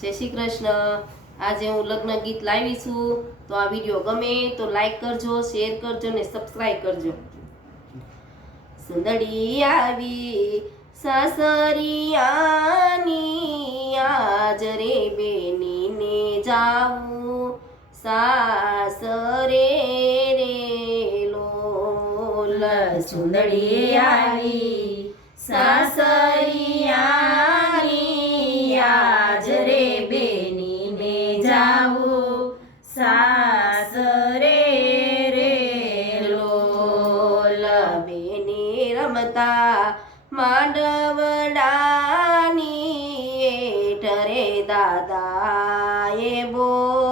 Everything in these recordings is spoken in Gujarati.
જય શ્રી કૃષ્ણ। આજે હું લગ્ન ગીત લાવી છું, તો આ વિડીયો ગમે તો લાઈક કરજો, શેર કરજો ને સબસ્ક્રાઇબ કરજો। સુંદડી આવી સાસરિયાની, આજ રે બેનીને જાવું સાસરે રે લોલ। સુંદડી આવી સાસરિયાની, આજ રે બેનીને જાવું સાસરે રે લોલ। બેની રમતા માંડવડાની, એઠરે દાદાએ બોલાવ્યા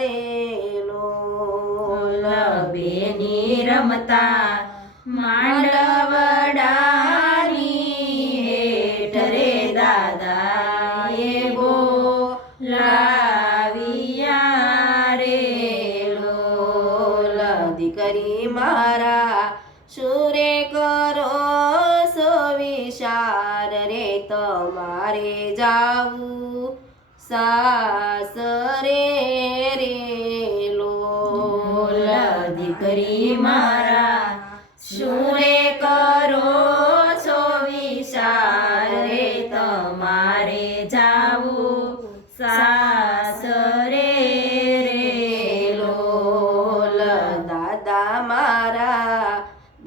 રે લોલ। બેની રમતા માંડવડાની, હેઠરે દાદાએ બોલાવ્યા રે લોલ। દીકરી મારા સુરે કરો સો વિચાર રે, તમારે જાવું સાસરે રે લોલ। દીકરી મારા સુરે કરો છો વિચાર રે, તમારે જાવું સાસરે રે લોલ।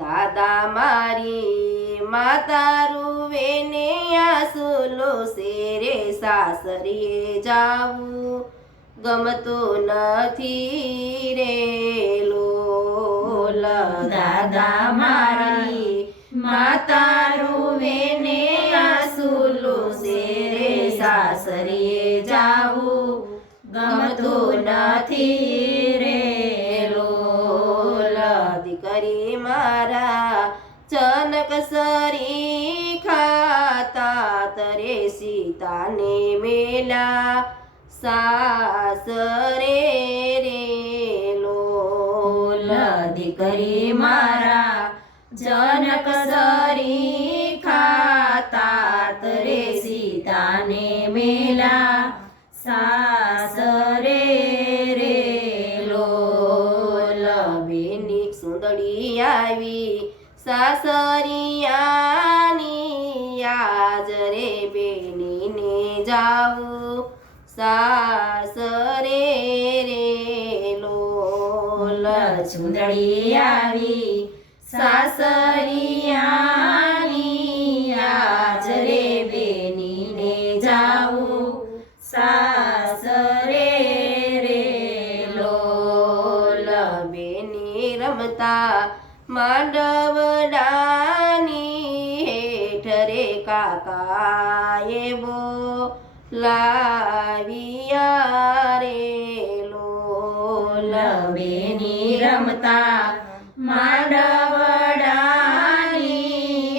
દાદા મારી માતા રૂવે ને આસુલો શેરે, સાસરીએ જાવું ગમતું નથી રે લોલ। દાદા મારી માતા રૂવે ને આસુલો શેરે, સાસરીએ જાવું ગમતું નથી રે લોલ। દીકરી મારા જનક સરી ખાતા તરે, સીતાને મેલા સાસરે રે લોલ। દીકરી મારા જનક સરી ખાતા તરે, સીતાને મેલા સાસરે રે લોલ। બેની સુંદડી આવી સાસરિયાની, આજ રે બેનીને જાવું સાસરે રે લોલ। સુંદડી આવી સાસરિયાની, આજ રે બેનીને જાવું સાસરે રે લોલ। બેની રમતા માંડવડાની, હેઠરે કાકાએ બોલાવ્યા રે લોલ। બેની રમતા માંડવડાની,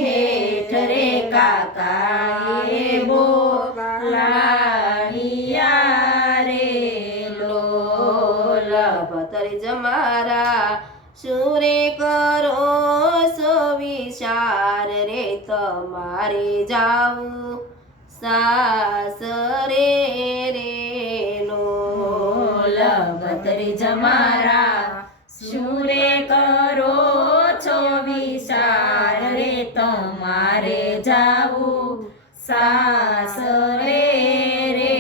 હેઠરે કાકાએ બોલાવ્યા રે લોલ। ભતરીજ મારા સુરે કરો સો વિચાર રે, તમારે જાવું સાસરે રે લોલ। ભત્રીજ મારા સુરે કરો છો વિચાર રે, તમારે જાવું સાસરે રે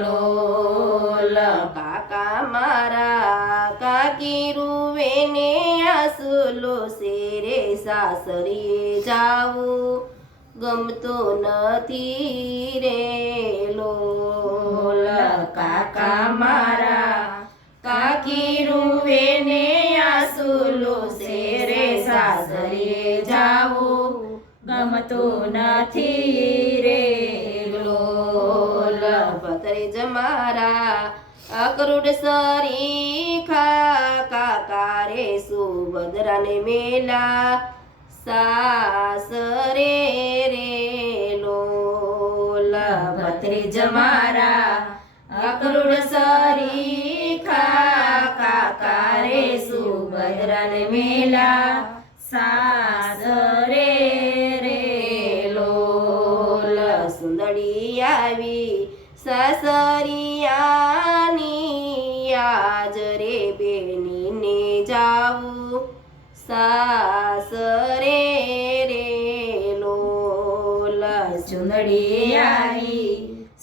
લોલ। કાકા મારા કાકી રૂવે ને આસુલો શેરે, સાસરીએ જાવું ગમતું નથી રે લોલ। કાકા મારા કાકી રૂવે ને આસુલો શેરે, સાસરીએ જાવું ગમતું નથી રે લોલ। ભત્રીજ મારા અકરુડ સરી કાકા રે, સુભદ્રાને મેલા સાસરે રે લોલ। ભત્રીજ મારા અકરુડ સરી કાકા રે, સુભદ્રાને મેલા સાસરે રે લોલ। સુંદર સુંદડી આવી સાસરિયાની આજ રે બેનીને જાવું સાસરે રે લોલ ચુંદડી આવી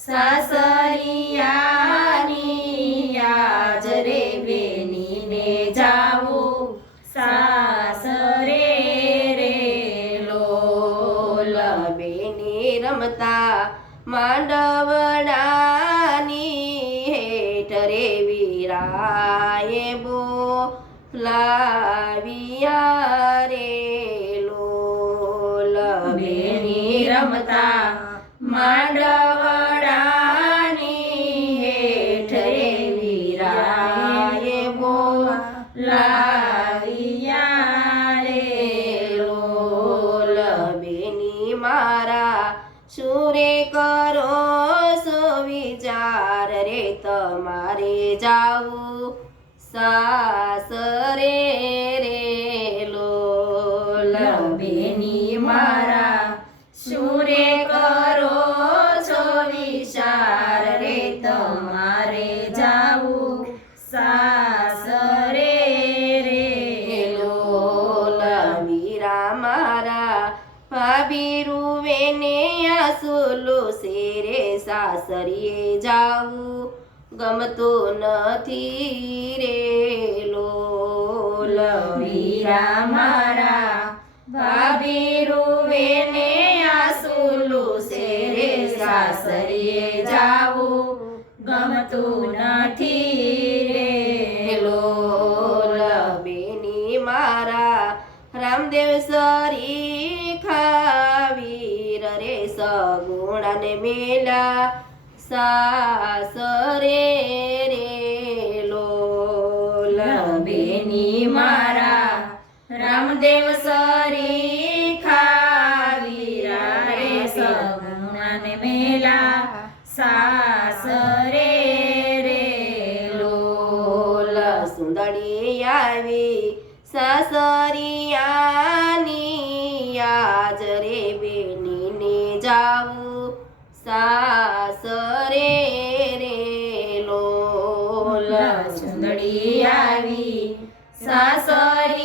સાસરિયાની આજ રે બેનીને જાવું સાસરે રે લોલ બેની રમતા માંડવડાની હેઠ રે વીરાએ બોલાવ્યા રે લોલ બેની રમતા માંડવડાની હેઠ રે વીરાએ બોલાવ્યા રે લોલ બેની મારા સુરે કરો સો વિચાર રે તમારે જાવું સાસરે રે લોલ બેની મારા સુરે કરો છો વિચાર રે તમારે જાવું સાસરે રે લોલ વીરા મારા ભાભી રૂવે ને આસુલો શેરે સાસરીએ જાવું ગમતું નથી રે લોલ વીરા મારા ભાભી રૂવે ને આસુલું શેરે સાસરીએ જાવું ગમતું નથી રે લોલ બેની મારા રામદેવ સરી ખાવીર રે સગુણાને મેલા સાસરે રે લોલ બેની મારા રામદેવ સરી ખાવીરા રે સગુણાને મેલા સાસરે રે લોલ સુંદડી આવી સાસરિયાની આજ રે બેનીને જાવું સાસરે રે લોલ ચુંદડી આવી સાસરી